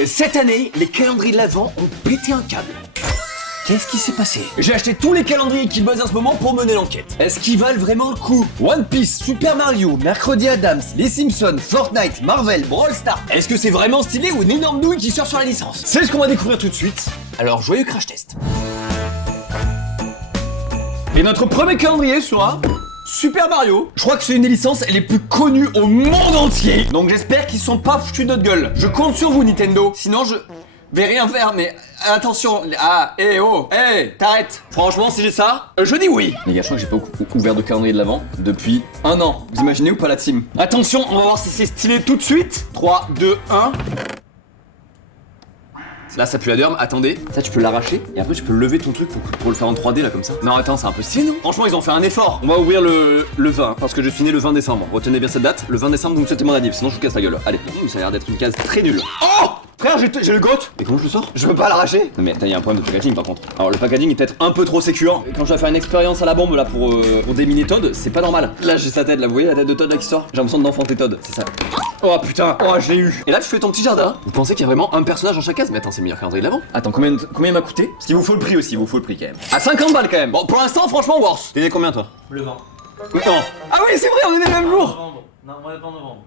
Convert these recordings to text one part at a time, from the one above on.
Et cette année, les calendriers de l'Avent ont pété un câble. Qu'est-ce qui s'est passé? J'ai acheté tous les calendriers qui buzzent en ce moment pour mener l'enquête. Est-ce qu'ils valent vraiment le coup? One Piece, Super Mario, Mercredi Adams, Les Simpsons, Fortnite, Marvel, Brawl Stars. Est-ce que c'est vraiment stylé ou une énorme nouille qui sort sur la licence? C'est ce qu'on va découvrir tout de suite. Alors joyeux crash test. Et notre premier calendrier sera Super Mario. Je crois que c'est une des licences les plus connues au monde entier. Donc j'espère qu'ils sont pas foutus de notre gueule. Je compte sur vous Nintendo. Sinon je vais rien faire, mais attention. Ah, t'arrêtes. Franchement, si j'ai ça, je dis oui. Les gars, je crois que j'ai pas ouvert de calendrier de l'Avent depuis un an. Vous imaginez ou pas la team? Attention, on va voir si c'est stylé tout de suite. 3, 2, 1. Là ça pue la derme, attendez, ça tu peux l'arracher et après tu peux lever ton truc pour le faire en 3D là comme ça. Non attends, c'est un peu stylé non? Franchement ils ont fait un effort. On va ouvrir le 20 parce que je suis né le 20 décembre. Retenez bien cette date, le 20 décembre vous me souhaitez mon anniv, sinon je vous casse la gueule. Allez, ça a l'air d'être une case très nulle. Oh frère, j'ai le goth. Et comment je le sors? Je peux pas l'arracher. Non mais attends, il y a un problème de packaging par contre. Alors le packaging est peut-être un peu trop sécure. Quand je dois faire une expérience à la bombe là pour déminer Todd, c'est pas normal. Là j'ai sa tête là, vous voyez la tête de Todd là qui sort? J'ai l'impression d'enfanter Todd, c'est ça. Oh putain, oh je l'ai eu. Et là tu fais ton petit jardin. Vous pensez qu'il y a vraiment un personnage dans chaque case? Mais attends, c'est le meilleur calendrier de l'Avent. Attends, combien il m'a coûté? Parce qu'il vous faut le prix aussi, il vous faut le prix quand même. À 50 balles quand même. Bon pour l'instant franchement worse. T'es né combien toi? Le 20. Non. Ah oui c'est vrai, on est né le même jour. Novembre. Non, on est pas en novembre.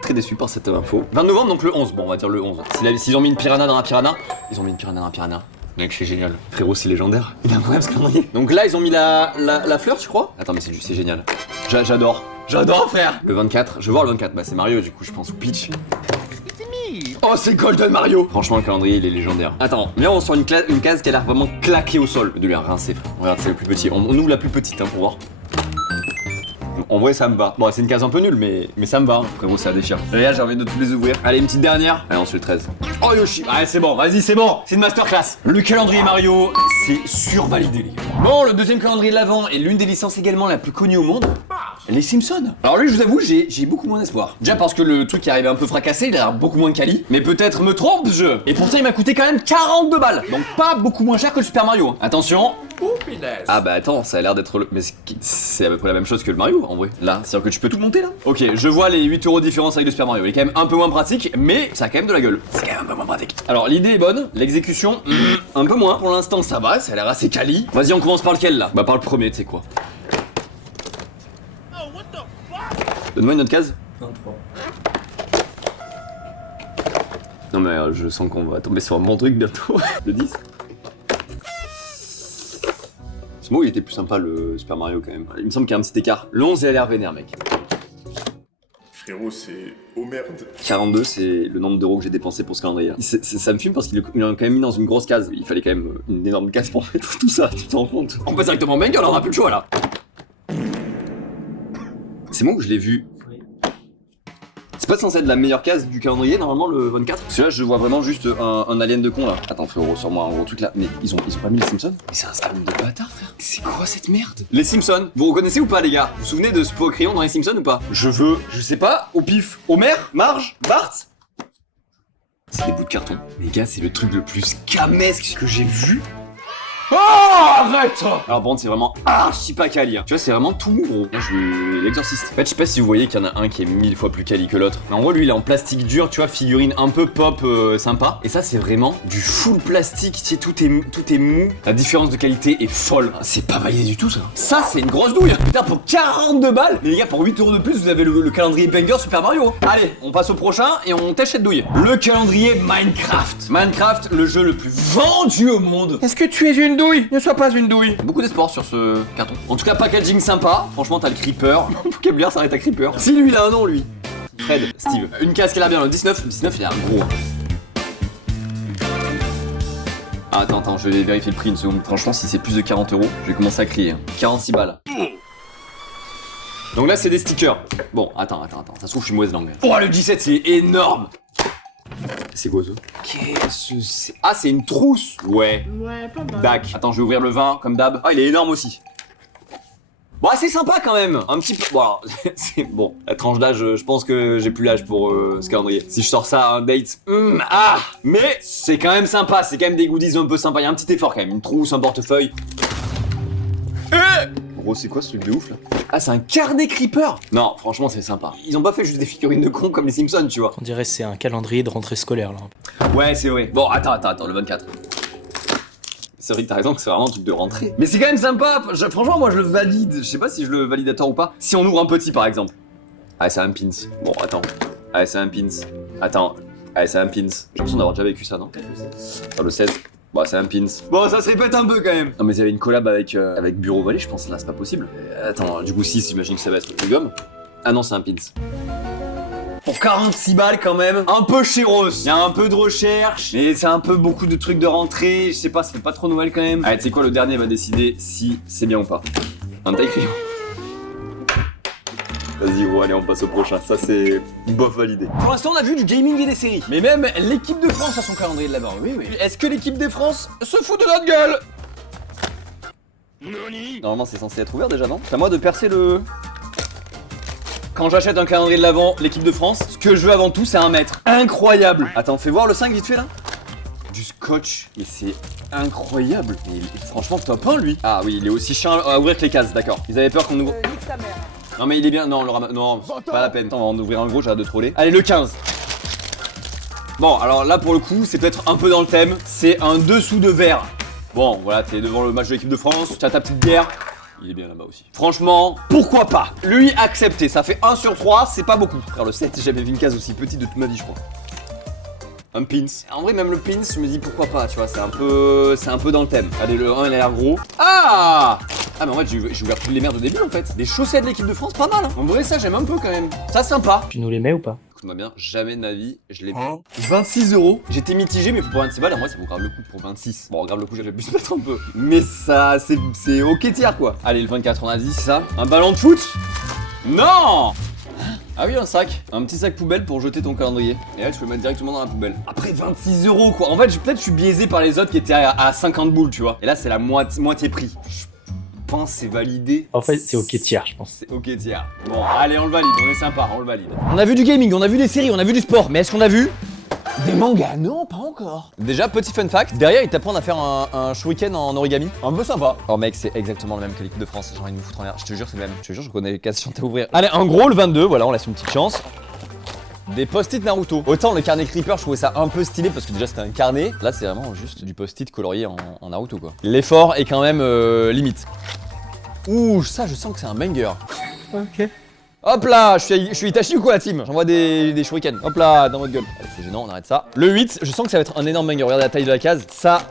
Très déçu par cette info. 20 novembre donc le 11, bon on va dire le 11. S'ils ont mis une piranha dans un piranha, ils ont mis une piranha dans un piranha. Mec c'est génial. Frérot c'est légendaire. Il a un problème ce calendrier. Donc là ils ont mis la fleur tu crois? Attends mais c'est génial. J'adore. J'adore frère. Le 24, je vais voir le 24, bah c'est Mario du coup je pense ou Peach. Oh c'est Golden Mario. Franchement le calendrier il est légendaire. Attends, viens on sort une case qui a l'air vraiment claquée au sol. De lui rincer. Regarde c'est le plus petit. On ouvre la plus petite hein, pour voir. En vrai ça me va. Bon c'est une case un peu nulle mais ça me va. Frérot ça déchire. Regarde j'ai envie de toutes les ouvrir. Allez une petite dernière. Allez on se fait le 13. Oh Yoshi. Allez c'est bon, vas-y c'est bon. C'est une masterclass. Le calendrier Mario c'est survalidé les gars. Bon le deuxième calendrier de l'Avent est l'une des licences également la plus connue au monde. Les Simpsons. Alors lui je vous avoue j'ai beaucoup moins d'espoir. Déjà parce que le truc qui arrivait un peu fracassé il a l'air beaucoup moins quali. Mais peut-être me trompe-je. Et pourtant il m'a coûté quand même 42 balles. Donc pas beaucoup moins cher que le Super Mario. Attention. Ah bah attends, ça a l'air d'être le... Mais c'est à peu près la même chose que le Mario en vrai. Là, c'est-à-dire que tu peux tout monter là. Ok, je vois les 8 € de différence avec le Super Mario. Il est quand même un peu moins pratique, mais ça a quand même de la gueule. C'est quand même un peu moins pratique. Alors l'idée est bonne, l'exécution, un peu moins. Pour l'instant ça va, ça a l'air assez quali. Vas-y on commence par lequel là? Bah par le premier, tu sais quoi. Donne-moi une autre case. 23. Non mais je sens qu'on va tomber sur un bon truc bientôt. Le 10. Ce mot il était plus sympa le Super Mario quand même. Il me semble qu'il y a un petit écart. Le 11 il a l'air vénère mec. Frérot, c'est... Oh merde. 42 c'est le nombre d'euros que j'ai dépensé pour ce calendrier. Ça me fume parce qu'il l'a quand même mis dans une grosse case. Il fallait quand même une énorme case pour mettre tout ça, tu te rends compte? On passe directement en banger, on a plus le choix là. C'est moi que je l'ai vu. C'est pas censé être la meilleure case du calendrier normalement le 24? Parce que là je vois vraiment juste un alien de con là. Attends frérot, sors-moi un gros truc là. Mais ils ont pas mis les Simpsons? Mais c'est un scam de bâtard frère. C'est quoi cette merde? Les Simpsons, vous reconnaissez ou pas les gars? Vous vous souvenez de ce pot crayon dans les Simpsons ou pas? Je sais pas, au pif. Homer? Marge? Bart? C'est des bouts de carton. Les gars c'est le truc le plus scamesque que j'ai vu. Oh arrête. Alors par contre c'est vraiment archi pas quali hein. Tu vois c'est vraiment tout mou gros. Là je l'exorciste. En fait je sais pas si vous voyez qu'il y en a un qui est 1000 fois plus quali que l'autre. Mais en gros lui il est en plastique dur, tu vois, figurine un peu pop sympa. Et ça c'est vraiment du full plastique, tu sais, tout est mou. La différence de qualité est folle. C'est pas validé du tout ça. Ça c'est une grosse douille. Putain pour 42 balles. Mais les gars pour 8 € de plus vous avez le calendrier banger Super Mario. Allez on passe au prochain et on tâche cette douille. Le calendrier Minecraft. Minecraft le jeu le plus vendu au monde. Est-ce que tu es une douille? Ne sois pas une douille. Beaucoup d'espoir sur ce carton. En tout cas, packaging sympa. Franchement, t'as le creeper. Mon vocabulaire s'arrête à creeper. Si lui, il a un nom, lui. Fred, Steve. Une case qui a l'air bien. Le 19. Le 19, il a un gros. Ah, attends, je vais vérifier le prix une seconde. Franchement, si c'est plus de 40 €, je vais commencer à crier. 46 balles. Donc là, c'est des stickers. Bon, attends. Ça se trouve, je suis mauvaise langue. Oh, le 17, c'est énorme. C'est quoi ça? Qu'est-ce que c'est? Ah c'est une trousse. Ouais pas mal. Dac. Attends je vais ouvrir le 20 comme d'hab. Ah il est énorme aussi. Bon c'est sympa quand même. Un petit peu. Bon alors, c'est bon. La tranche d'âge je pense que j'ai plus l'âge pour ce calendrier. Si je sors ça à un date. Mais c'est quand même sympa. C'est quand même des goodies un peu sympas. Il y a un petit effort quand même. Une trousse, un portefeuille. Gros, c'est quoi ce truc de ouf là? Ah, c'est un carnet Creeper. Non, franchement, c'est sympa. Ils ont pas fait juste des figurines de cons comme les Simpsons, tu vois. On dirait que c'est un calendrier de rentrée scolaire là. Ouais, c'est vrai. Bon, attends, le 24. C'est vrai que t'as raison que c'est vraiment un truc de rentrée. Mais c'est quand même sympa. Franchement, moi je le valide. Je sais pas si je le valide à tort ou pas. Si on ouvre un petit par exemple. Ah, c'est un pins. Bon, attends. Ah, c'est un pins. Attends. Ah, c'est un pins. J'ai l'impression d'avoir déjà vécu ça, non? Dans le 16. Bon, c'est un pins. Bon, ça se répète un peu quand même. Non, mais il y avait une collab avec Bureau Valley, je pense. Là, c'est pas possible. Attends, du coup, 6, j'imagine que ça va être une gomme. Ah non, c'est un pins. Pour 46 balles quand même, un peu chéros. Il y a un peu de recherche, mais c'est un peu beaucoup de trucs de rentrée. Je sais pas, ça fait pas trop Noël quand même. Allez, tu sais quoi, le dernier va décider si c'est bien ou pas. Un taille crayon. Vas-y gros, allez on passe au prochain, ça c'est bof validé. Pour l'instant on a vu du gaming et des séries. Mais même l'équipe de France a son calendrier de là-bas, oui. Est-ce que l'équipe de France se fout de notre gueule? Normalement c'est censé être ouvert déjà, non? C'est à moi de percer le... Quand j'achète un calendrier de l'Avent, l'équipe de France, ce que je veux avant tout c'est un mètre. Incroyable. Attends, fais voir le 5 vite fait là. Du scotch, mais c'est incroyable. Mais franchement top 1 lui. Ah oui, il est aussi chiant à ouvrir que les cases, d'accord. Ils avaient peur qu'on ouvre... Nique ta mère. Non mais il est bien, non, non, pas la peine. Attends, on va en ouvrir un gros, j'ai hâte de troller. Allez, le 15. Bon, alors là pour le coup, c'est peut-être un peu dans le thème. C'est un dessous de verre. Bon, voilà, t'es devant le match de l'équipe de France, t'as ta petite bière. Il est bien là-bas aussi. Franchement, pourquoi pas? Lui, accepté, ça fait 1 sur 3, c'est pas beaucoup. Frère, le 7, j'ai jamais vu une case aussi petite de toute ma vie, je crois. Un pins. En vrai, même le pins, je me dis pourquoi pas, tu vois, c'est un peu dans le thème. Allez, le 1, il a l'air gros. Ah! Ah, mais en fait, j'ai ouvert toutes les merdes au début, en fait. Des chaussettes de l'équipe de France, pas mal, hein. En vrai, ça, j'aime un peu quand même. Ça, sympa. Tu nous les mets ou pas? Écoute-moi bien, jamais de ma vie, je l'ai vu. 26 €. J'étais mitigé, mais pour 26 balles, en vrai, ça vaut grave le coup pour 26. Bon, grave le coup, j'aurais pu se mettre un peu. Mais ça, c'est ok tiers, quoi. Allez, le 24, on a dit ça. Un ballon de foot? Non! Ah oui, un sac. Un petit sac poubelle pour jeter ton calendrier. Et là, tu peux le mettre directement dans la poubelle. Après 26 € quoi. En fait, peut-être je suis biaisé par les autres qui étaient à 50 boules, tu vois. Et là, c'est la moitié prix. Je pense c'est validé. En fait, c'est ok tiers, je pense. C'est ok tiers. Bon, allez, on le valide. On est sympa, on le valide. On a vu du gaming, on a vu des séries, on a vu du sport. Mais est-ce qu'on a vu des mangas? Non, pas encore. Déjà, petit fun fact, derrière, ils t'apprennent à faire un shuriken en origami. Un peu sympa. Oh mec, c'est exactement le même que l'équipe de France. J'ai envie de me foutre en l'air. Je te jure, c'est le même. Je te jure, je connais les cases chiantes à ouvrir. Allez, un gros, le 22. Voilà, on laisse une petite chance. Des post-it Naruto. Autant le carnet Creeper, je trouvais ça un peu stylé parce que déjà c'était un carnet. Là, c'est vraiment juste du post-it colorié en Naruto, quoi. L'effort est quand même limite. Ouh, ça, je sens que c'est un banger. Ok. Hop là, je suis Itachi ou quoi la team? J'envoie des shurikens. Hop là, dans votre gueule. Allez, c'est gênant, on arrête ça. Le 8, je sens que ça va être un énorme banger. Regardez la taille de la case. Ça,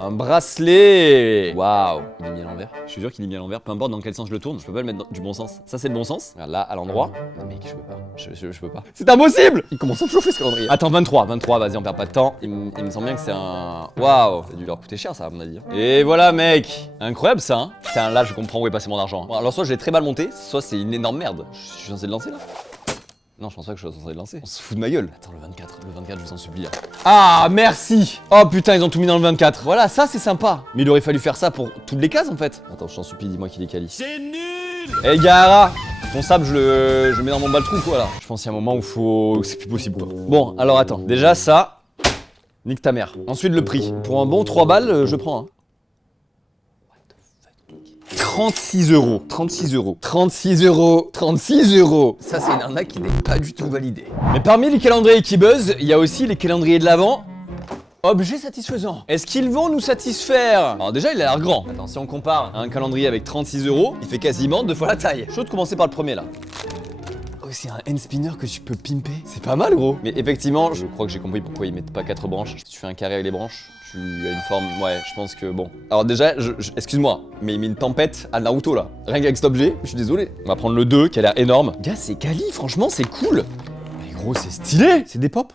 un bracelet. Waouh. Il est mis à l'envers. Je suis sûr qu'il est mis à l'envers. Peu importe dans quel sens je le tourne, je peux pas le mettre du bon sens. Ça, c'est le bon sens. Regarde là, à l'endroit. Non, mec, je peux pas. Je peux pas. C'est impossible. Il commence à me chauffer ce calendrier. Attends, 23, vas-y, on perd pas de temps. Il me semble bien que c'est un... Waouh. Ça a dû leur coûter cher, ça, à mon avis. Et voilà, mec. Incroyable, ça, hein. Putain, là, je comprends où est passé mon argent. Bon, alors, soit je l'ai très mal monté, soit c'est une énorme merde. Je suis censé le lancer, là? Non, je pense pas que je sois censé le lancer. On se fout de ma gueule. Attends, le 24, je vous en supplie. Ah, merci. Oh putain, ils ont tout mis dans le 24. Voilà, ça c'est sympa. Mais il aurait fallu faire ça pour toutes les cases en fait. Attends, je t'en supplie, dis-moi qu'il est quali. C'est nul. Eh Gaara, ton sable, je le mets dans mon bal-trou quoi là. Je pense qu'il y a un moment où faut... c'est plus possible quoi. Bon, alors attends. Déjà ça, nique ta mère. Ensuite le prix. Pour un bon 3 balles, je prends. 36 €. 36 €. 36 €. 36 €. Ça, c'est une arnaque qui n'est pas du tout validée. Mais parmi les calendriers qui buzzent, il y a aussi les calendriers de l'Avent. Objet satisfaisant. Est-ce qu'ils vont nous satisfaire? Alors déjà, il a l'air grand. Attends, si on compare à un calendrier avec 36 €, il fait quasiment 2 fois la taille. Chaud de commencer par le premier là. Oh, c'est un hand spinner que tu peux pimper. C'est pas mal, gros. Mais effectivement, je crois que j'ai compris pourquoi ils mettent pas 4 branches. Si tu fais un carré avec les branches, tu as une forme... Ouais, je pense que bon. Alors déjà, excuse-moi, mais il met une tempête à Naruto là. Rien qu'avec cet objet, je suis désolé. On va prendre le 2 qui a l'air énorme. Gars, c'est quali, franchement, c'est cool. Mais gros, c'est stylé. C'est des pop.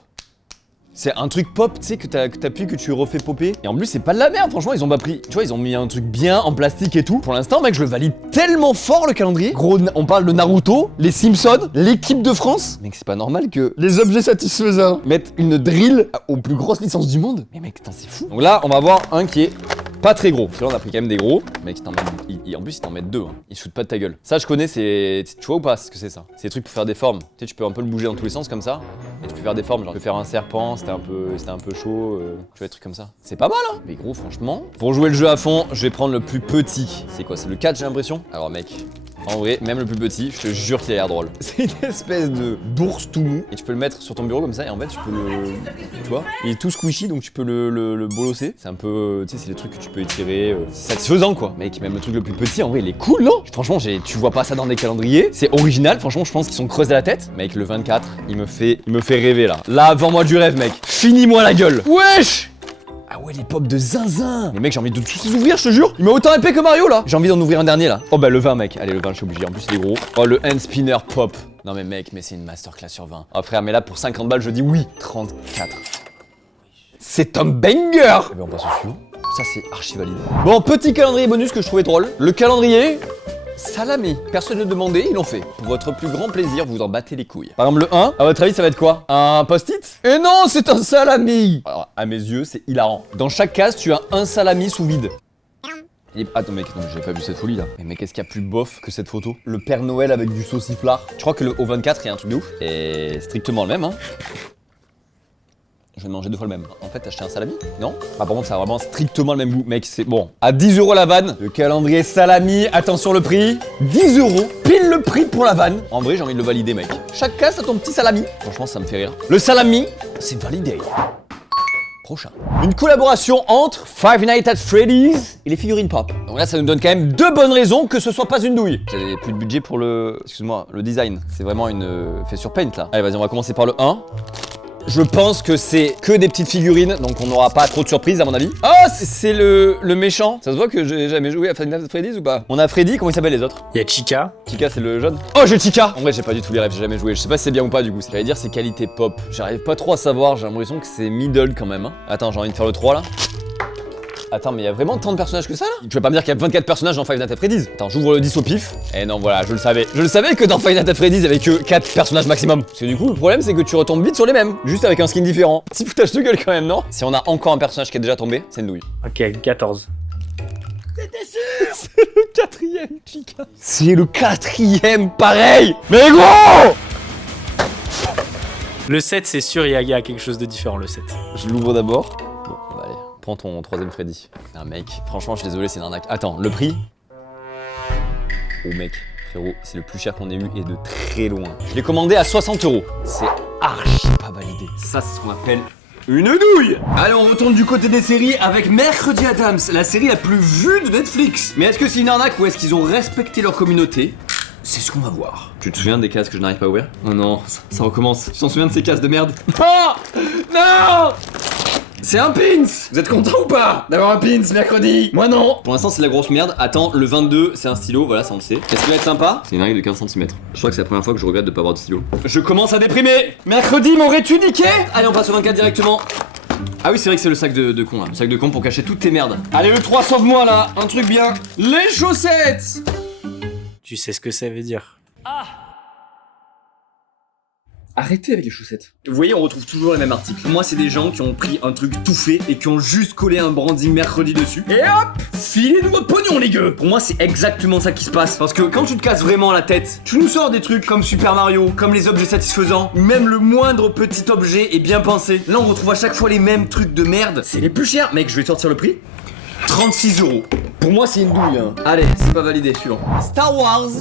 C'est un truc pop, tu sais, que t'appuies, que tu refais popper. Et en plus, c'est pas de la merde, franchement, ils ont pas pris. Tu vois, ils ont mis un truc bien en plastique et tout. Pour l'instant, mec, je le valide tellement fort le calendrier. Gros, on parle de Naruto, les Simpsons, l'équipe de France. Mec, c'est pas normal que les objets satisfaisants mettent une drill aux plus grosses licences du monde. Mais mec, putain, c'est fou. Donc là, on va avoir un qui est Pas très gros. Parce que là, on a pris quand même des gros. Mec, en plus, ils t'en mettent 2. Hein. Ils se foutent pas de ta gueule. Ça, je connais, c'est. Tu vois ou pas ce que c'est ça? C'est des trucs pour faire des formes. Tu sais, tu peux un peu le bouger dans tous les sens comme ça. Et tu peux faire des formes. Genre, tu peux faire un serpent, c'était un peu chaud. Tu vois, des trucs comme ça. C'est pas mal, hein. Mais gros, franchement. Pour jouer le jeu à fond, je vais prendre le plus petit. C'est quoi? C'est le 4, j'ai l'impression. Alors, mec. En vrai, même le plus petit, je te jure qu'il a l'air drôle. C'est une espèce de d'ours tout mou. Et tu peux le mettre sur ton bureau comme ça. Et en fait, tu peux le. Tu vois? Il est tout squishy, donc tu peux le bolosser. C'est un peu. Tu sais, c'est des trucs que tu peux étirer. C'est satisfaisant, quoi. Mec, même le truc le plus petit, en vrai, il est cool, non? Franchement, tu vois pas ça dans des calendriers. C'est original. Franchement, je pense qu'ils sont creusés à la tête. Mec, le 24, il me fait rêver là. Là, vends-moi du rêve, mec. Finis-moi la gueule. Wesh! Ah ouais, les pop de zinzin. Mais mec, j'ai envie de tous les ouvrir, je te jure. Il m'a autant épais que Mario là. J'ai envie d'en ouvrir un dernier là. Oh bah le 20 mec. Allez, le 20, je suis obligé. En plus, il est gros. Oh, le hand spinner pop. Non mais mec, mais c'est une masterclass sur 20. Oh frère, mais là pour 50 balles, je dis oui. 34. C'est un banger. Eh ben on passe au suivant. Ça c'est archi valide. Bon, petit calendrier bonus que je trouvais drôle. Le calendrier salami. Personne ne demandait, ils l'ont fait. Pour votre plus grand plaisir, vous en battez les couilles. Par exemple, le 1, à votre avis, ça va être quoi? Un post-it? Et non, c'est un salami. Alors, à mes yeux, c'est hilarant. Dans chaque case, tu as un salami sous vide. Attends mec, non, j'avais pas vu cette folie là. Mais mec, qu'est-ce qu'il y a plus bof que cette photo? Le Père Noël avec du sauciflard. Je crois que au 24, il y a un truc de ouf. Et strictement le même, hein. Je vais manger 2 fois le même. En fait, t'as acheté un salami? Non? Bah, par contre, ça a vraiment strictement le même goût. Mec, c'est bon. À 10 € la vanne. Le calendrier salami, attention le prix. 10 €. Pile le prix pour la vanne. En vrai, j'ai envie de le valider, mec. Chaque case, t'as ton petit salami. Franchement, ça me fait rire. Le salami, c'est validé. Prochain. Une collaboration entre Five Nights at Freddy's et les figurines pop. Donc là, ça nous donne quand même 2 bonnes raisons que ce soit pas une douille. J'avais plus de budget pour le. Excuse-moi, le design. C'est vraiment une. Fait sur Paint là. Allez, vas-y, on va commencer par le 1. Je pense que c'est que des petites figurines, donc on n'aura pas trop de surprises à mon avis. Oh, c'est le méchant. Ça se voit que j'ai jamais joué à Five Nights at Freddy's ou pas? On a Freddy, comment il s'appelle les autres? Il y a Chica. Chica, c'est le jaune. Oh, j'ai Chica. En vrai, j'ai pas du tout les rêves, j'ai jamais joué. Je sais pas si c'est bien ou pas du coup. J'allais dire c'est qualité pop. J'arrive pas trop à savoir, j'ai l'impression que c'est middle quand même. Hein. Attends, j'ai envie de faire le 3 là. Attends, mais il y a vraiment tant de personnages que ça là? Tu vas pas me dire qu'il y a 24 personnages dans Five Nights at Freddy's? Attends, j'ouvre le 10 au pif. Et non, voilà, je le savais. Je le savais que dans Five Nights at Freddy's, il y avait que 4 personnages maximum. Parce que du coup, le problème, c'est que tu retombes vite sur les mêmes. Juste avec un skin différent. Petit foutage de gueule quand même, non? Si on a encore un personnage qui est déjà tombé, c'est une douille. Ok, 14. C'était sûr. C'est le 4ème, Chica. C'est le 4ème, pareil. Mais gros! Le 7, c'est sûr, il y a quelque chose de différent, le 7. Je l'ouvre d'abord. Bon, bah allez. Prends ton 3ème Freddy. Ah mec, franchement, je suis désolé, c'est une arnaque. Attends, le prix? Oh mec, frérot, c'est le plus cher qu'on ait eu et de très loin. Je l'ai commandé à 60 €. C'est archi pas validé. Ça, c'est ce qu'on appelle une douille. Allez, on retourne du côté des séries avec Mercredi Addams, la série la plus vue de Netflix. Mais est-ce que c'est une arnaque ou est-ce qu'ils ont respecté leur communauté? C'est ce qu'on va voir. Tu te souviens des cases que je n'arrive pas à ouvrir? Oh non, ça recommence. Tu t'en souviens de ces cases de merde? Oh non. C'est un pins! Vous êtes content ou pas d'avoir un pins mercredi? Moi non! Pour l'instant c'est la grosse merde. Attends, le 22 c'est un stylo, voilà ça on le sait. Est-ce qu'il va être sympa? C'est une règle de 15 cm. Je crois que c'est la première fois que je regrette de pas avoir de stylo. Je commence à déprimer! Mercredi m'aurais-tu niqué? Allez on passe au 24 directement. Ah oui c'est vrai que c'est le sac de con là. Le sac de con pour cacher toutes tes merdes. Allez le 3 sauve-moi là, un truc bien. Les chaussettes! Tu sais ce que ça veut dire. Arrêtez avec les chaussettes. Vous voyez, on retrouve toujours les mêmes articles. Moi, c'est des gens qui ont pris un truc tout fait et qui ont juste collé un branding mercredi dessus. Et hop, filez-nous votre pognon, les gueux. Pour moi, c'est exactement ça qui se passe. Parce que quand tu te casses vraiment la tête, tu nous sors des trucs comme Super Mario, comme les objets satisfaisants, ou même le moindre petit objet est bien pensé. Là, on retrouve à chaque fois les mêmes trucs de merde. C'est les plus chers. Mec, je vais te sortir le prix. 36 €. Pour moi, c'est une douille. Hein. Allez, c'est pas validé. Suivant. Star Wars.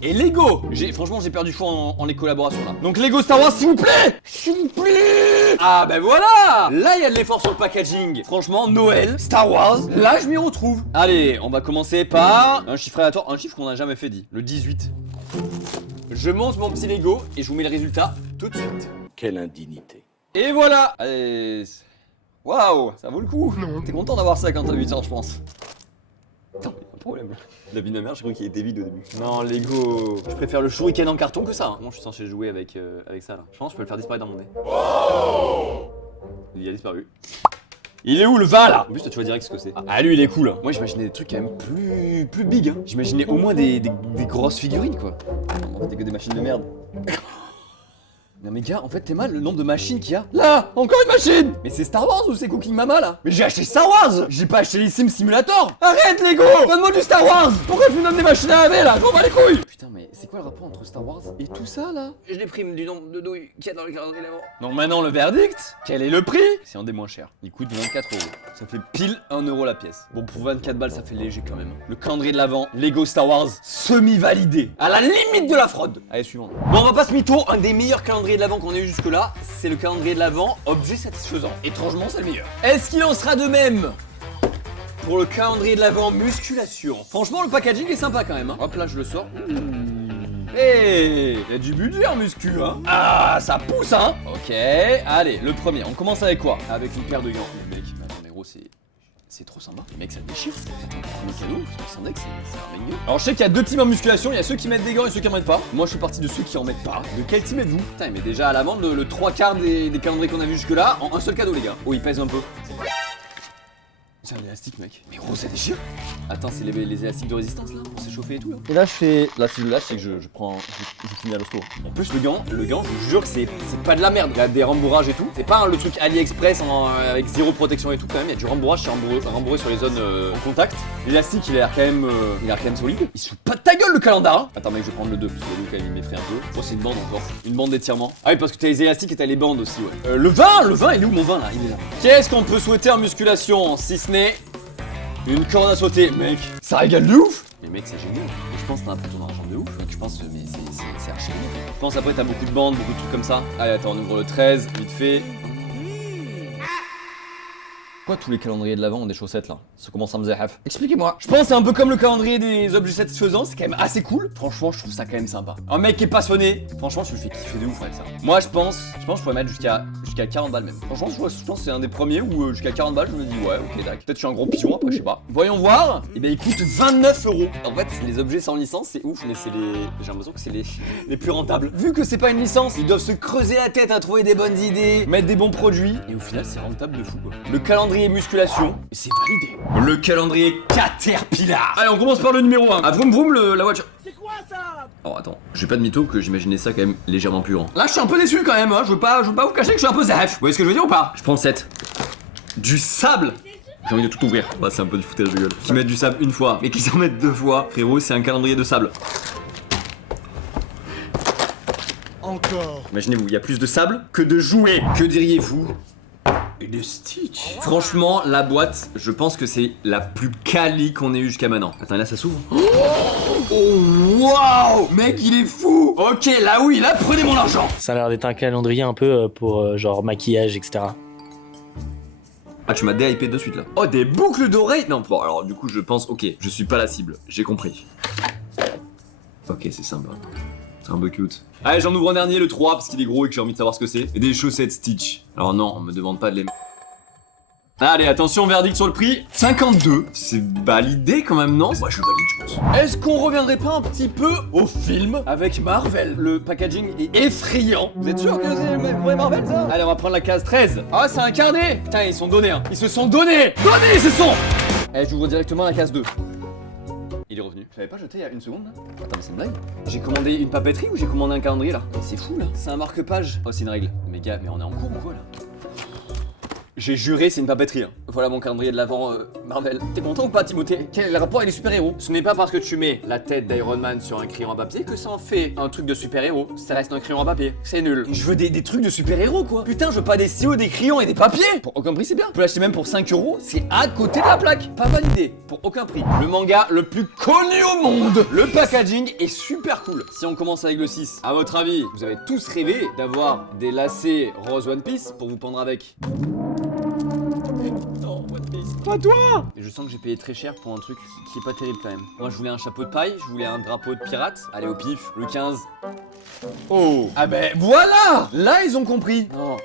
Et Lego. Franchement j'ai perdu foi en les collaborations là. Donc Lego Star Wars s'il vous plaît. S'il vous plaît. Ah ben voilà. Là il y a de l'effort sur le packaging. Franchement Noël, Star Wars, là je m'y retrouve. Allez on va commencer par un chiffre aléatoire, un chiffre qu'on n'a jamais fait dit. Le 18. Je monte mon petit Lego et je vous mets le résultat tout de suite. Quelle indignité. Et voilà. Allez. Waouh, ça vaut le coup. T'es content d'avoir ça quand t'as 8 ans je pense. Attends, y'a un problème. La vie de ma mère, j'ai cru qu'il était vide au début. Non, Lego. Je préfère le shuriken en carton que ça. Hein. Moi, je suis censé jouer avec ça là. Je pense que je peux le faire disparaître dans mon nez. Oh il a disparu. Il est où le 20 là? En plus, toi, tu vois direct ce que c'est. Ah, lui, il est cool. Moi, j'imaginais des trucs quand même plus big. Hein. J'imaginais au moins des grosses figurines quoi. En fait, c'est que des machines de merde. Non mais gars, en fait t'es mal le nombre de machines qu'il y a. Là, encore une machine. Mais c'est Star Wars ou c'est Cooking Mama là? Mais j'ai acheté Star Wars. J'ai pas acheté les Sim Simulator. Arrête Lego. Donne-moi du Star Wars. Pourquoi tu me donnes des machines à laver là? Je m'en bats les couilles. Putain mais c'est quoi le rapport entre Star Wars et tout ça là? Je déprime du nombre de douilles qu'il y a dans le calendrier d'avant. Donc maintenant le verdict. Quel est le prix? C'est un des moins chers. Il coûte 24 €. Ça fait pile 1 € la pièce. Bon pour 24 balles ça fait léger quand même. Le calendrier de l'avant, Lego Star Wars, semi-validé. À la limite de la fraude. Allez suivant. Bon on va pas se mytho, un des meilleurs calendriers de l'avant qu'on ait eu jusque là, c'est le calendrier de l'avant, objet satisfaisant. Étrangement c'est le meilleur. Est-ce qu'il en sera de même pour le calendrier de l'avant musculation? Franchement le packaging est sympa quand même hein. Hop là je le sors. Hey, y a du budget en muscu hein. Ah ça pousse hein. Ok, allez le premier, on commence avec quoi? Avec une paire de gants. Mais mec, attends mais gros c'est trop sympa. Les mecs ça déchire. Mon cadeau, c'est un deck, c'est un banger. Alors je sais qu'il y a deux teams en musculation, il y a ceux qui mettent des gants et ceux qui en mettent pas. Moi je fais partie de ceux qui en mettent pas. De quel team êtes-vous? Putain mais déjà à la vente le 3/4 des calendriers qu'on a vu jusque là en un seul cadeau les gars. Oh il pèse un peu. C'est un élastique mec. Mais gros ça déchire. Attends c'est les élastiques de résistance là pour s'échauffer et tout là. Et là je fais. Là si je lâche c'est que je finis à l'hosto. En plus le gant je vous jure que c'est pas de la merde. Il y a des rembourrages et tout. C'est pas le truc AliExpress avec zéro protection et tout quand même. Il y a du rembourrage, c'est rembourré sur les zones en contact. L'élastique il a l'air quand même solide. Il se fout pas de ta gueule le calendar. Attends mec je vais prendre le 2 parce que le 2 quand même il m'effraie un peu. Oh c'est une bande encore. Une bande d'étirement. Ah oui parce que t'as les élastiques et t'as les bandes aussi ouais. Le vin il est où mon vin là? Il est là. Qu'est-ce qu'on peut souhaiter en musculation si ce n'est une corde à sauter, mec? Ça régale de ouf! Mais mec, c'est génial. Et je pense que t'as un peu ton argent de ouf. Donc je pense, mais c'est archi génial. Je pense après t'as beaucoup de bandes, beaucoup de trucs comme ça. Allez, attends, on ouvre le 13, vite fait. Pourquoi tous les calendriers de l'avant ont des chaussettes là? Ça commence à me zahaf. Expliquez-moi. Je pense que c'est un peu comme le calendrier des objets satisfaisants, c'est quand même assez cool. Franchement, je trouve ça quand même sympa. Un mec qui est passionné, franchement, je le fais kiffer de ouf avec ça. Moi, je pense que je pourrais mettre jusqu'à 40 balles même. Franchement, je pense que c'est un des premiers où jusqu'à 40 balles, je me dis ouais, ok, d'accord. Peut-être que je suis un gros pigeon après, je sais pas. Voyons voir. Et ben, il coûte 29 €. En fait, les objets sans licence, c'est ouf, mais j'ai l'impression que c'est les plus rentables. Vu que c'est pas une licence, ils doivent se creuser la tête à trouver des bonnes idées, mettre des bons produits, et au final, c'est rentable de fou quoi. Le calendrier musculation. Et c'est validé. Le calendrier Caterpillar. Allez, on commence par le numéro 1. Ah, vroom vroom, la voiture. C'est quoi ça? Oh, attends. J'ai pas de mytho que j'imaginais ça quand même légèrement plus grand. Là, je suis un peu déçu quand même, hein. Je veux pas vous cacher que je suis un peu zaf. Vous voyez ce que je veux dire ou pas? Je prends le 7. Du sable. J'ai envie de tout ouvrir. Bah, c'est un peu du foutage de gueule. Qui mettent du sable une fois, mais qui s'en mettent 2 fois. Frérot, c'est un calendrier de sable. Encore. Imaginez-vous, il y a plus de sable que de jouets. Que diriez-vous? Et de Stitch. Franchement, la boîte, je pense que c'est la plus quali qu'on ait eu jusqu'à maintenant. Attends, là ça s'ouvre. Oh waouh! Mec, il est fou! Ok, là oui, là prenez mon argent! Ça a l'air d'être un calendrier un peu pour genre maquillage, etc. Ah, tu m'as déhypé de suite là. Oh, des boucles d'oreilles? Non, bon, alors du coup, je pense, ok, je suis pas la cible, j'ai compris. Ok, c'est sympa. C'est un peu cute. Allez, j'en ouvre un dernier, le 3, parce qu'il est gros et que j'ai envie de savoir ce que c'est. Et des chaussettes Stitch. Alors non, on me demande pas de les... Allez, attention, verdict sur le prix. 52. C'est validé quand même, non? Moi, je valide, je pense. Est-ce qu'on reviendrait pas un petit peu au film avec Marvel? Le packaging est effrayant. Vous êtes sûr que c'est le vrai Marvel, ça? Allez, on va prendre la case 13. Ah, c'est un carnet. Putain, ils sont donnés, hein. Ils se sont donnés. Donnés, ils se sont. Allez, j'ouvre directement la case 2. Il est revenu. Je l'avais pas jeté il y a une seconde là. Attends mais c'est une blague. J'ai commandé une papeterie ou j'ai commandé un calendrier là? C'est fou là. C'est un marque-page. Oh c'est une règle. Mais gars, mais on est en cours ou quoi là? J'ai juré, c'est une papeterie. Hein. Voilà mon calendrier de l'avant Marvel. T'es content ou pas, Timothée? Quel est le rapport avec les super-héros? Ce n'est pas parce que tu mets la tête d'Iron Man sur un crayon à papier que ça en fait un truc de super-héros. Ça reste un crayon à papier. C'est nul. Je veux des trucs de super-héros quoi. Putain, je veux pas des stylos, des crayons et des papiers. Pour aucun prix, c'est bien. Tu peux l'acheter même pour 5 €. C'est à côté de la plaque. Pas validé. Pour aucun prix. Le manga le plus connu au monde. Le packaging est super cool. Si on commence avec le 6, à votre avis, vous avez tous rêvé d'avoir des lacets rose One Piece pour vous pendre avec. Non, One Piece. Pas toi! Et je sens que j'ai payé très cher pour un truc qui est pas terrible quand même. Moi je voulais un chapeau de paille, je voulais un drapeau de pirate. Allez au pif, le 15. Oh! Ah ben voilà! Là ils ont compris. Non.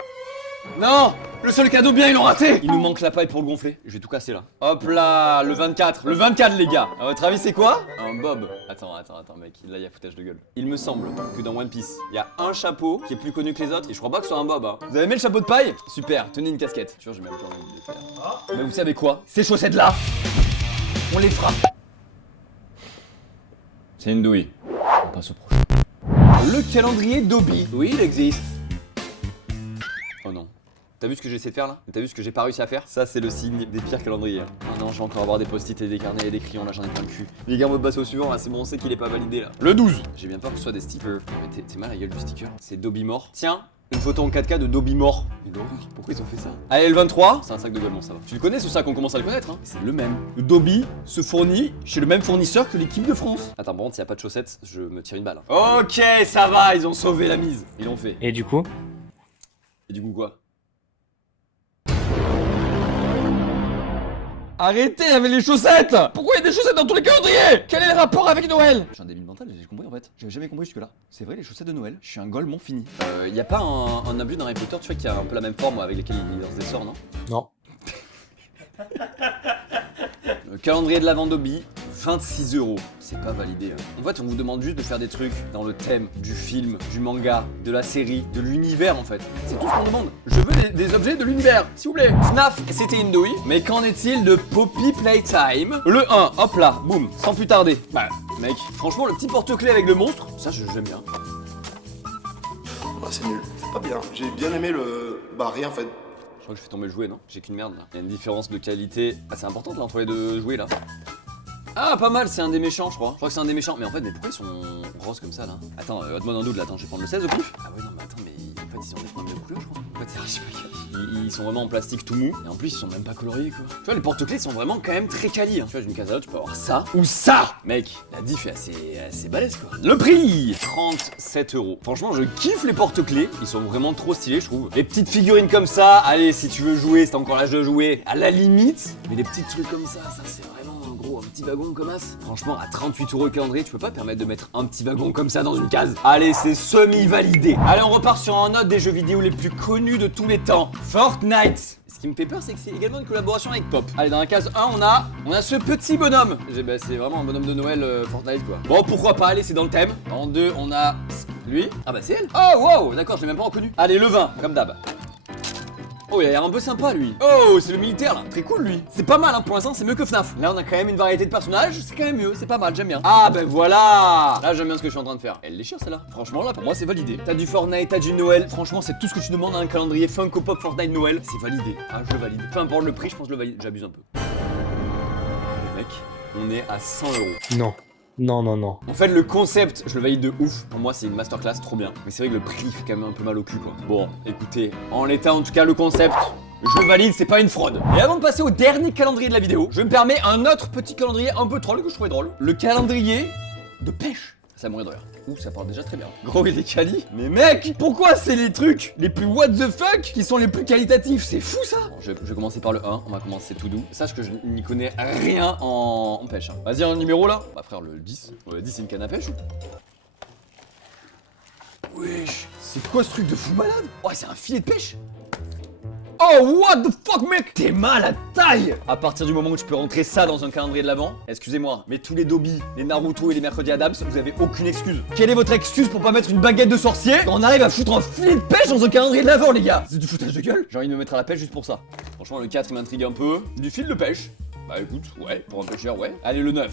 Non! Le seul cadeau bien ils l'ont raté! Il nous manque la paille pour le gonfler. Je vais tout casser là. Hop là! Le 24! Le 24 les gars! À votre avis c'est quoi? Un bob. Attends mec, là il y a foutage de gueule. Il me semble que dans One Piece, il y a un chapeau qui est plus connu que les autres et je crois pas que ce soit un bob hein. Vous avez aimé le chapeau de paille? Super, tenez une casquette. Tu vois, j'ai même pas envie de le faire. Mais vous savez quoi? Ces chaussettes là, on les frappe. C'est une douille. On passe au prochain. Le calendrier Dobby. Oui, il existe. T'as vu ce que j'ai essayé de faire là? T'as vu ce que j'ai pas réussi à faire? Ça c'est le signe des pires calendriers. Oh non, je vais encore avoir des post-it et des carnets et des crayons là, j'en ai plein le cul. Les gars, on va passer au suivant là, c'est bon, on sait qu'il est pas validé là. Le 12. J'ai bien peur que ce soit des stickers. Mais t'es mal à la gueule du sticker. C'est Dobby mort. Tiens, une photo en 4K de Dobby mort. Mais l'horreur, pourquoi ils ont fait ça? Allez, le 23, c'est un sac de Golemon, ça va. Tu le connais ce sac, on commence à le connaître hein? C'est le même. Dobby se fournit chez le même fournisseur que l'équipe de France. Attends, par contre, s'il y a pas de chaussettes, je me tire une balle. Ok, ça va, ils ont sauvé la mise. Ils l'ont fait. Et du coup? Et du coup quoi? Arrêtez avec les chaussettes! Pourquoi il y a des chaussettes dans tous les calendriers? Quel est le rapport avec Noël? Je suis un débile mental, j'ai compris en fait. J'avais jamais compris jusque là. C'est vrai, les chaussettes de Noël. Je suis un Golemon fini. Y a pas un objet dans Harry Potter, tu vois, qui a un peu la même forme avec lesquels il lance des sorts, non? Non. Le calendrier de l'avant Dobby, 26 €. C'est pas validé. Hein. En fait, on vous demande juste de faire des trucs dans le thème du film, du manga, de la série, de l'univers en fait. C'est tout ce qu'on demande. Je veux des objets de l'univers, s'il vous plaît. FNAF, c'était une douille. Mais qu'en est-il de Poppy Playtime? Le 1, hop là, boum, sans plus tarder. Bah, mec, franchement, le petit porte-clés avec le monstre, ça, j'aime bien. Bah, c'est nul, c'est pas bien. J'ai bien aimé le. Bah, rien en fait. Je crois que je fais tomber le jouet, non? J'ai qu'une merde là. Il y a une différence de qualité assez importante là entre les deux jouets là. Ah, pas mal, c'est un des méchants, je crois. Je crois que c'est un des méchants. Mais en fait, pourquoi ils sont roses comme ça là? Attends, donne-moi un doute là. Attends, je vais prendre le 16 au pif. Ah ouais, non, mais attends, mais en fait, ils ont des problèmes de couleur, je crois. En fait, je sais pas, ils sont vraiment en plastique tout mou. Et en plus, ils sont même pas coloriés quoi. Tu vois, les porte-clés sont vraiment quand même très quali. Hein. Tu vois, d'une case à l'autre, tu peux avoir ça ou ça. Mec, la diff est assez balèze quoi. Le prix 37 €. Franchement, je kiffe les porte-clés. Ils sont vraiment trop stylés, je trouve. Les petites figurines comme ça, allez, si tu veux jouer, c'est encore l'âge de jouer. À la limite, mais les petits trucs comme ça c'est vraiment. Gros, un petit wagon comme as. Franchement, à 38 € le calendrier, tu peux pas te permettre de mettre un petit wagon comme ça dans une case. Allez, c'est semi-validé. Allez, on repart sur un autre des jeux vidéo les plus connus de tous les temps. Fortnite. Ce qui me fait peur, c'est que c'est également une collaboration avec Pop. Allez, dans la case 1, on a ce petit bonhomme. Bah, c'est vraiment un bonhomme de Noël Fortnite, quoi. Bon, pourquoi pas, allez, c'est dans le thème. En 2, on a lui. Ah bah, c'est elle. Oh, wow, d'accord, je l'ai même pas reconnu. Allez, le 20, comme d'hab. Oh, il a l'air un peu sympa lui. Oh, c'est le militaire là. Très cool lui. C'est pas mal hein, pour l'instant, c'est mieux que FNAF. Là, on a quand même une variété de personnages, c'est quand même mieux, c'est pas mal, j'aime bien. Ah, ben voilà. Là, j'aime bien ce que je suis en train de faire. Elle déchire celle-là. Franchement, là, pour moi, c'est validé. T'as du Fortnite, t'as du Noël. Franchement, c'est tout ce que tu demandes à un calendrier Funko Pop Fortnite Noël. C'est validé. Ah, je le valide. Peu importe le prix, je pense que je le valide. J'abuse un peu. Mec, on est à 100 €. Non. Non, non, non. En fait, le concept, je le valide de ouf. Pour moi, c'est une masterclass, trop bien. Mais c'est vrai que le prix fait quand même un peu mal au cul, quoi. Bon, écoutez, en l'état, en tout cas, le concept, je valide, c'est pas une fraude. Et avant de passer au dernier calendrier de la vidéo, je me permets un autre petit calendrier un peu troll que je trouvais drôle. Le calendrier de pêche. Ça mourir de rire. Ouh, ça part déjà très bien. Gros, il est quali. Mais mec, pourquoi c'est les trucs les plus what the fuck qui sont les plus qualitatifs? C'est fou ça. Bon, je vais commencer par le 1, on va commencer tout doux. Sache que je n'y connais rien en pêche. Hein. Vas-y, un numéro là. Bah frère, le 10. Le 10 c'est une canne à pêche ou? Wesh, c'est quoi ce truc de fou malade? Oh, c'est un filet de pêche. Oh, what the fuck, mec! T'es mal à taille! À partir du moment où tu peux rentrer ça dans un calendrier de l'avant, excusez-moi, mais tous les Dobby, les Naruto et les Mercredi Adams, vous avez aucune excuse. Quelle est votre excuse pour pas mettre une baguette de sorcier quand on arrive à foutre un filet de pêche dans un calendrier de l'avant, les gars? C'est du foutage de gueule? J'ai envie de me mettre à la pêche juste pour ça. Franchement, le 4 il m'intrigue un peu. Du fil de pêche. Bah écoute, ouais, pour un pêcheur, ouais. Allez, le 9.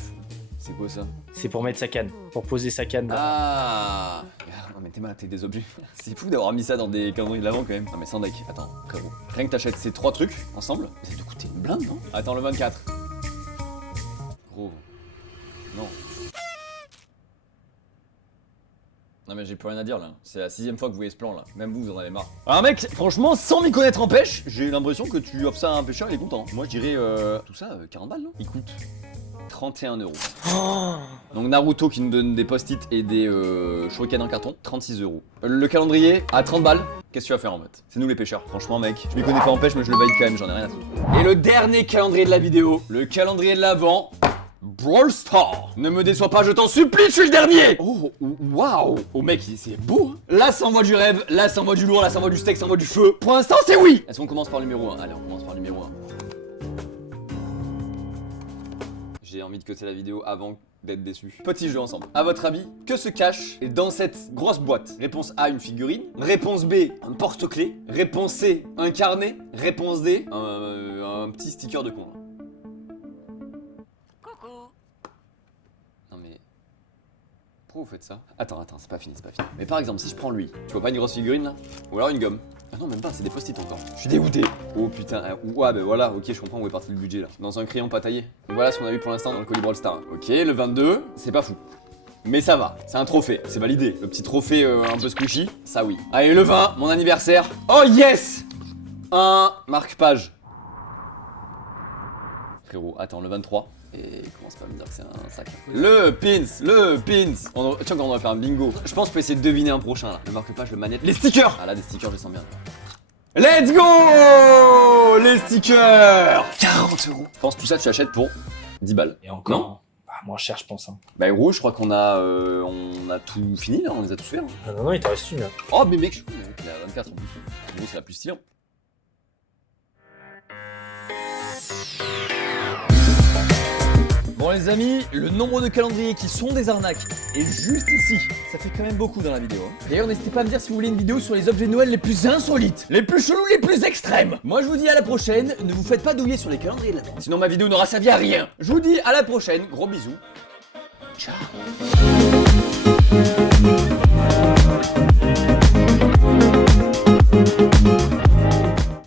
C'est quoi ça? C'est pour mettre sa canne. Pour poser sa canne. Ah. Non mais t'es mal, t'es des objets. C'est fou d'avoir mis ça dans des calendriers de l'avant quand même. Non mais sans deck, attends, frérot. Rien que t'achètes ces 3 trucs ensemble, ça te coûter une blinde, non? Attends, le 24. Gros. Non. Non mais j'ai plus rien à dire là. C'est la 6ème fois que vous voyez ce plan là. Même vous en avez marre. Alors mec, franchement, sans m'y connaître en pêche, j'ai l'impression que tu offres ça à un pêcheur, il est content. Moi je dirais tout ça, 40 balles non? Il coûte 31 €. Oh. Donc Naruto qui nous donne des post-it et des shuriken en carton, 36 €. Le calendrier à 30 balles. Qu'est-ce que tu vas faire en fait? C'est nous les pêcheurs. Franchement mec, je m'y connais pas en pêche mais je le valide quand même, j'en ai rien à foutre. Et le dernier calendrier de la vidéo, le calendrier de l'avant. Brawl Stars. Ne me déçois pas, je t'en supplie, je suis le dernier. Oh, waouh. Oh mec, c'est beau. Hein. Là, ça envoie du rêve, là, ça envoie du lourd, là, ça envoie du steak, ça envoie du feu. Pour l'instant, c'est oui. Est-ce qu'on commence par le numéro 1? Allez, on commence par le numéro 1. J'ai envie de cuter la vidéo avant d'être déçu. Petit jeu ensemble. À votre avis, que se cache dans cette grosse boîte? Réponse A, une figurine. Réponse B, un porte-clés. Réponse C, un carnet. Réponse D, un petit sticker de con. Non mais... Pourquoi vous faites ça? Attends, c'est pas fini, Mais par exemple, si je prends lui, tu vois pas une grosse figurine là? Ou alors une gomme? Ah non, même pas, c'est des post-it encore. Je suis dégoûté. Oh putain, ouais, bah voilà, ok, je comprends où est parti le budget là. Dans un crayon pas taillé. Donc voilà ce qu'on a vu pour l'instant dans le colis Brawl Stars. Ok, le 22, c'est pas fou. Mais ça va, c'est un trophée, c'est validé. Le petit trophée un peu squishy, ça oui. Allez, le 20, mon anniversaire. Oh yes! Un marque-page. Frérot, attends, le 23. Et commence pas à me dire que c'est un sac. Le pins. Tiens, quand on va faire un bingo. Je pense qu'on peut essayer de deviner un prochain là. Le marque-page, le manette. Les stickers! Ah là, des stickers, je les sens bien. Let's go! Les stickers! 40 €. Je pense que tout ça, tu achètes pour 10 balles. Et encore, Non? bah, moins cher, je pense. Hein. Bah, gros, je crois qu'on a, tout fini là, on les a tous fait. Hein. Ah, non, il t'en reste une. Là. Oh, mais mec, je suis cool, il a 24 en plus. Gros, c'est la plus stylée. Bon les amis, le nombre de calendriers qui sont des arnaques est juste ici. Ça fait quand même beaucoup dans la vidéo. D'ailleurs, n'hésitez pas à me dire si vous voulez une vidéo sur les objets de Noël les plus insolites, les plus chelous, les plus extrêmes. Moi je vous dis à la prochaine, ne vous faites pas douiller sur les calendriers de l'Avent. Sinon ma vidéo n'aura servi à rien. Je vous dis à la prochaine, gros bisous. Ciao.